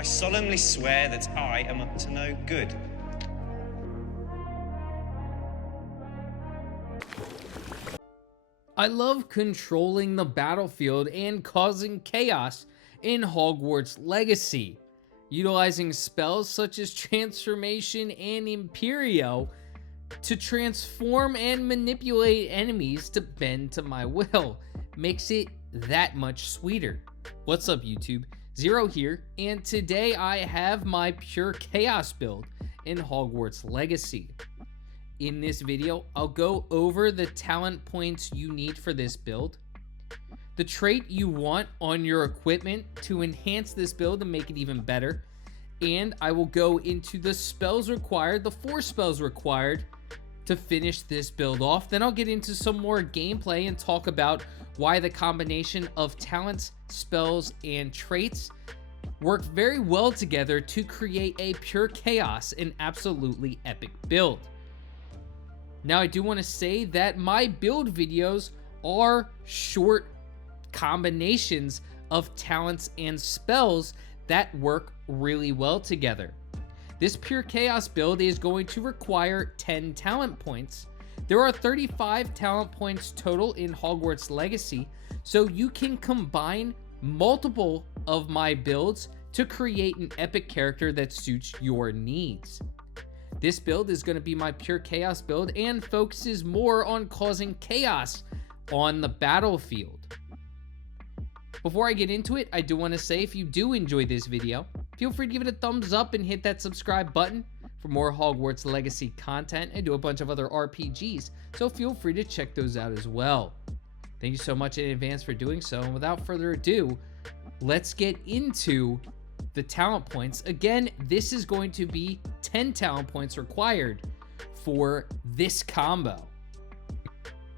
I solemnly swear that I am up to no good. I love controlling the battlefield and causing chaos in Hogwarts Legacy, utilizing spells such as Transformation and Imperio to transform and manipulate enemies to bend to my will. Makes it that much sweeter. What's up, YouTube? Zero here, and today I have my pure chaos build in Hogwarts Legacy. In this video, I'll go over the talent points you need for this build, the trait you want on your equipment to enhance this build and make it even better, and I will go into the spells required, the 4 spells required to finish this build off. Then I'll get into some more gameplay and talk about why the combination of talents, spells, and traits work very well together to create a pure chaos and absolutely epic build. Now, I do want to say that my build videos are short combinations of talents and spells that work really well together. This pure chaos build is going to require 10 talent points. There are 35 talent points total in Hogwarts Legacy, so you can combine multiple of my builds to create an epic character that suits your needs. This build is going to be my pure chaos build and focuses more on causing chaos on the battlefield. Before I get into it, I do want to say if you do enjoy this video, feel free to give it a thumbs up and hit that subscribe button for more Hogwarts Legacy content. I do a bunch of other RPGs, so feel free to check those out as well. Thank you so much in advance for doing so, and without further ado, let's get into the talent points. Again, this is going to be 10 talent points required for this combo.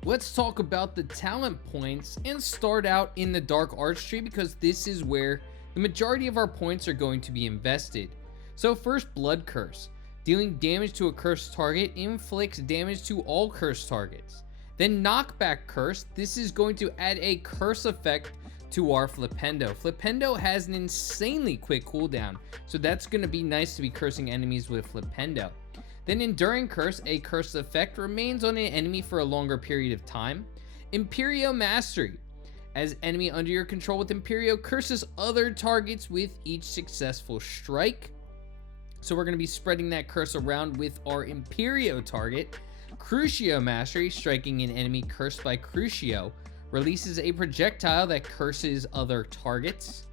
Let's talk about the talent points and start out in the Dark Arts tree because this is where the majority of our points are going to be invested. So first, Blood Curse. Dealing damage to a cursed target inflicts damage to all cursed targets. Then Knockback Curse. This is going to add a curse effect to our Flipendo. Flipendo has an insanely quick cooldown, so that's going to be nice to be cursing enemies with Flipendo. Then Enduring Curse, a curse effect remains on an enemy for a longer period of time. Imperio Mastery, as enemy under your control with Imperio curses other targets with each successful strike. So we're going to be spreading that curse around with our Imperio target. Crucio Mastery, striking an enemy cursed by Crucio, releases a projectile that curses other targets.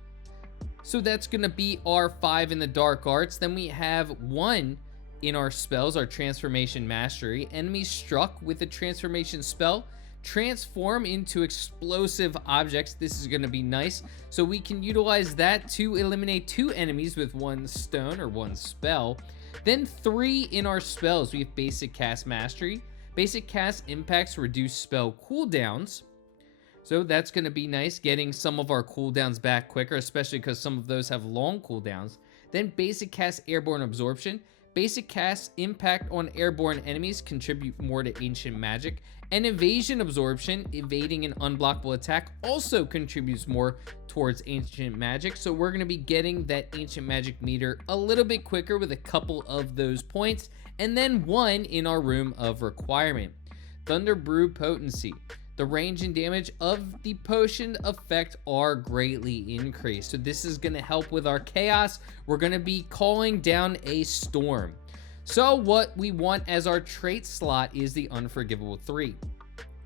So that's going to be our 5 in the Dark Arts. Then we have 1 in our spells, our Transformation Mastery. Enemies struck with a transformation spell transform into explosive objects. This is going to be nice. So we can utilize that to eliminate 2 enemies with 1 stone or 1 spell. Then 3 in our spells. We have Basic Cast Mastery. Basic Cast impacts reduce spell cooldowns. So that's going to be nice, getting some of our cooldowns back quicker, especially because some of those have long cooldowns. Then Basic Cast Airborne Absorption. Basic Cast impact on airborne enemies contribute more to Ancient Magic. And Evasion Absorption, evading an unblockable attack, also contributes more towards Ancient Magic. So we're going to be getting that Ancient Magic meter a little bit quicker with a couple of those points. And then 1 in our Room of Requirement. Thunder Brew Potency. The range and damage of the potion effect are greatly increased. So this is going to help with our chaos. We're going to be calling down a storm. So what we want as our trait slot is the Unforgivable 3.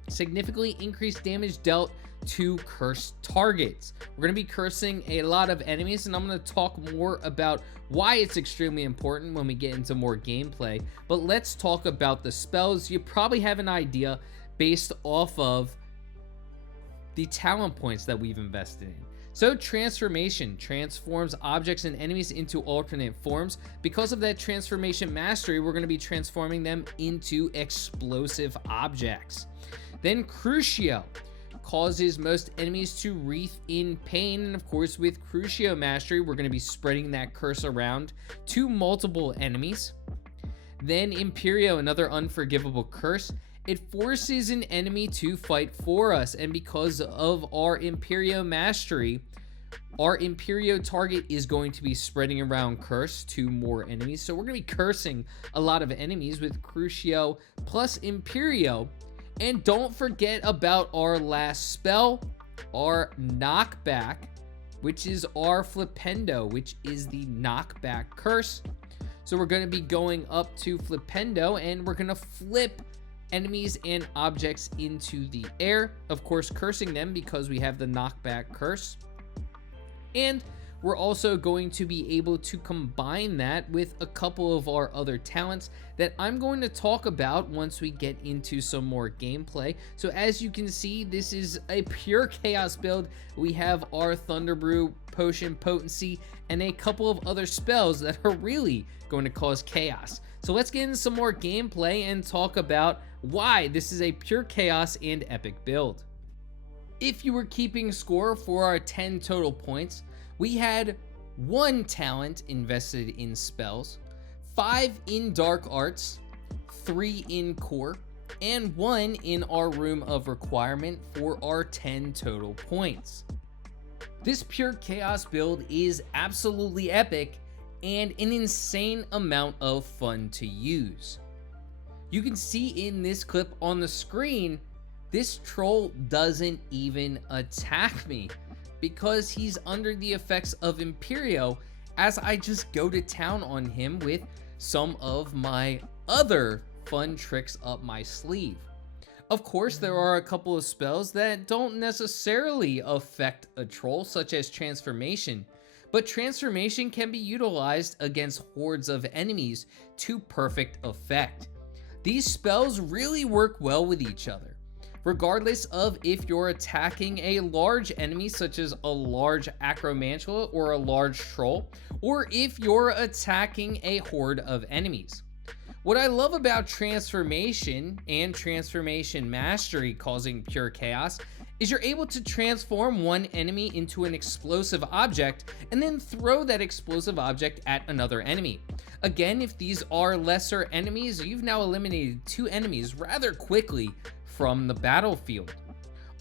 Significantly increased damage dealt to cursed targets. We're going to be cursing a lot of enemies, and I'm going to talk more about why it's extremely important when we get into more gameplay. But let's talk about the spells. You probably have an idea based off of the talent points that we've invested in. So Transformation transforms objects and enemies into alternate forms. Because of that Transformation Mastery, we're going to be transforming them into explosive objects. Then Crucio causes most enemies to writhe in pain, and of course with Crucio Mastery, we're going to be spreading that curse around to multiple enemies. Then Imperio, another unforgivable curse. It forces an enemy to fight for us, and because of our Imperio Mastery, Our Imperio target is going to be spreading around curse to more enemies. So we're going to be cursing a lot of enemies with Crucio plus Imperio. And don't forget about our last spell, our knockback, which is our Flipendo, which is the knockback curse. So we're going to be going up to Flipendo and we're going to flip enemies and objects into the air. Of course, cursing them because we have the knockback curse. And we're also going to be able to combine that with a couple of our other talents that I'm going to talk about once we get into some more gameplay. So as you can see, this is a pure chaos build. We have our Thunder Brew, Potion Potency, and a couple of other spells that are really going to cause chaos. So let's get into some more gameplay and talk about why this is a pure chaos and epic build. If you were keeping score for our 10 total points, we had 1 talent invested in spells, 5 in dark arts, 3 in core, and 1 in our room of requirement for our 10 total points. This pure chaos build is absolutely epic and an insane amount of fun to use. You can see in this clip on the screen, this troll doesn't even attack me because he's under the effects of Imperio as I just go to town on him with some of my other fun tricks up my sleeve. Of course, there are a couple of spells that don't necessarily affect a troll, such as Transformation, but Transformation can be utilized against hordes of enemies to perfect effect. These spells really work well with each other, regardless of if you're attacking a large enemy such as a large Acromantula or a large troll, or if you're attacking a horde of enemies. What I love about Transformation and Transformation Mastery causing pure chaos is you're able to transform one enemy into an explosive object and then throw that explosive object at another enemy. Again, if these are lesser enemies, you've now eliminated 2 enemies rather quickly from the battlefield.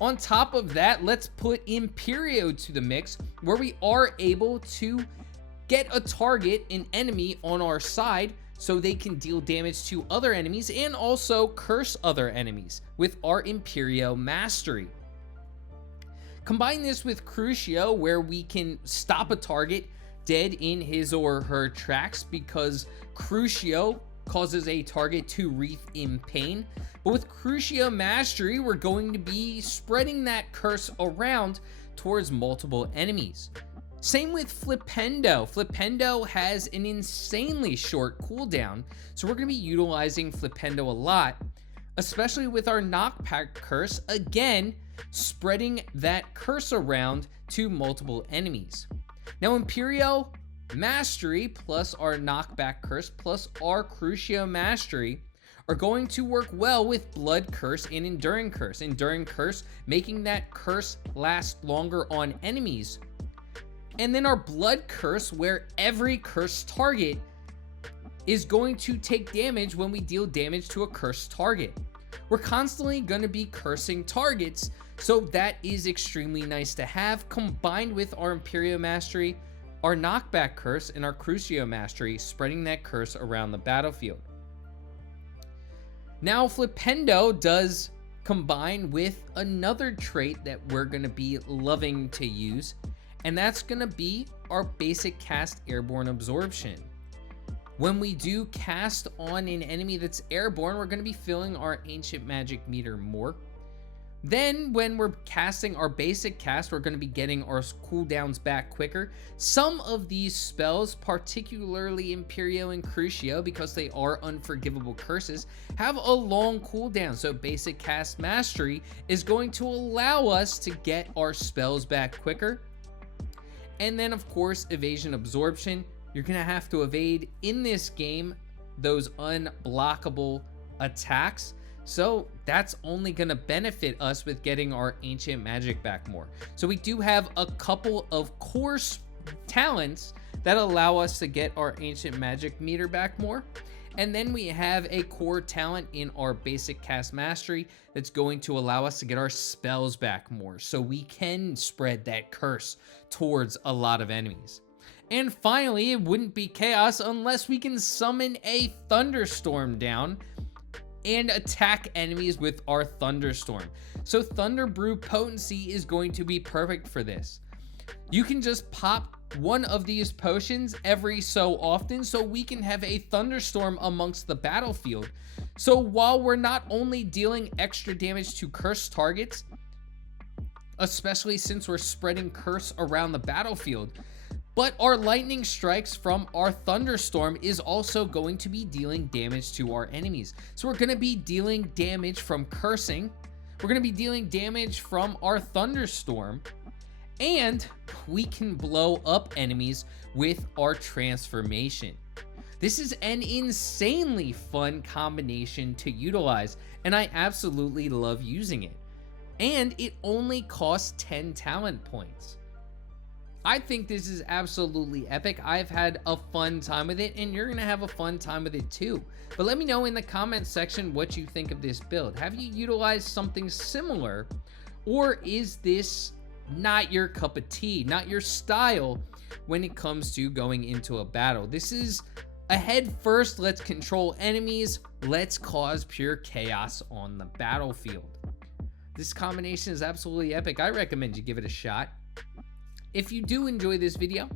On top of that, let's put Imperio to the mix, where we are able to get a target, an enemy on our side, so they can deal damage to other enemies and also curse other enemies with our Imperio Mastery. Combine this with Crucio, where we can stop a target dead in his or her tracks because Crucio causes a target to wreath in pain. But with Crucio Mastery, we're going to be spreading that curse around towards multiple enemies. Same with Flipendo. Flipendo has an insanely short cooldown, so we're going to be utilizing Flipendo a lot, especially with our knockback curse, again, spreading that curse around to multiple enemies. Now, Imperio Mastery plus our knockback curse plus our Crucio Mastery are going to work well with Blood Curse and Enduring Curse. Enduring Curse making that curse last longer on enemies. And then our Blood Curse, where every cursed target is going to take damage when we deal damage to a cursed target. We're constantly going to be cursing targets, so that is extremely nice to have, combined with our Imperio Mastery, our knockback curse, and our Crucio Mastery, spreading that curse around the battlefield. Now, Flipendo does combine with another trait that we're going to be loving to use, and that's going to be our basic cast Airborne Absorption. When we do cast on an enemy that's airborne, we're going to be filling our Ancient Magic meter more. Then when we're casting our basic cast, we're going to be getting our cooldowns back quicker. Some of these spells, particularly Imperio and Crucio, because they are unforgivable curses, have a long cooldown. So basic cast mastery is going to allow us to get our spells back quicker. And then of course, evasion absorption. You're going to have to evade in this game those unblockable attacks. So that's only going to benefit us with getting our Ancient Magic back more. So we do have a couple of core talents that allow us to get our Ancient Magic meter back more. And then we have a core talent in our basic cast mastery that's going to allow us to get our spells back more, so we can spread that curse towards a lot of enemies. And finally, it wouldn't be chaos unless we can summon a thunderstorm down and attack enemies with our thunderstorm. So Thunder Brew potency is going to be perfect for this. You can just pop one of these potions every so often so we can have a thunderstorm amongst the battlefield. So while we're not only dealing extra damage to cursed targets, especially since we're spreading curse around the battlefield, but our lightning strikes from our thunderstorm is also going to be dealing damage to our enemies. So we're going to be dealing damage from cursing. We're going to be dealing damage from our thunderstorm. And we can blow up enemies with our transformation. This is an insanely fun combination to utilize, and I absolutely love using it. And it only costs 10 talent points. I think this is absolutely epic. I've had a fun time with it, and you're gonna have a fun time with it too. But let me know in the comments section what you think of this build. Have you utilized something similar, or is this not your cup of tea, not your style when it comes to going into a battle? This is a head first, let's control enemies, let's cause pure chaos on the battlefield. This combination is absolutely epic. I recommend you give it a shot. If you do enjoy this video,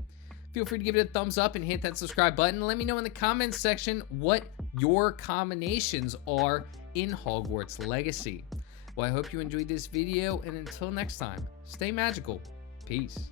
feel free to give it a thumbs up and hit that subscribe button. Let me know in the comments section what your combinations are in Hogwarts Legacy. Well, I hope you enjoyed this video, and until next time, stay magical. Peace.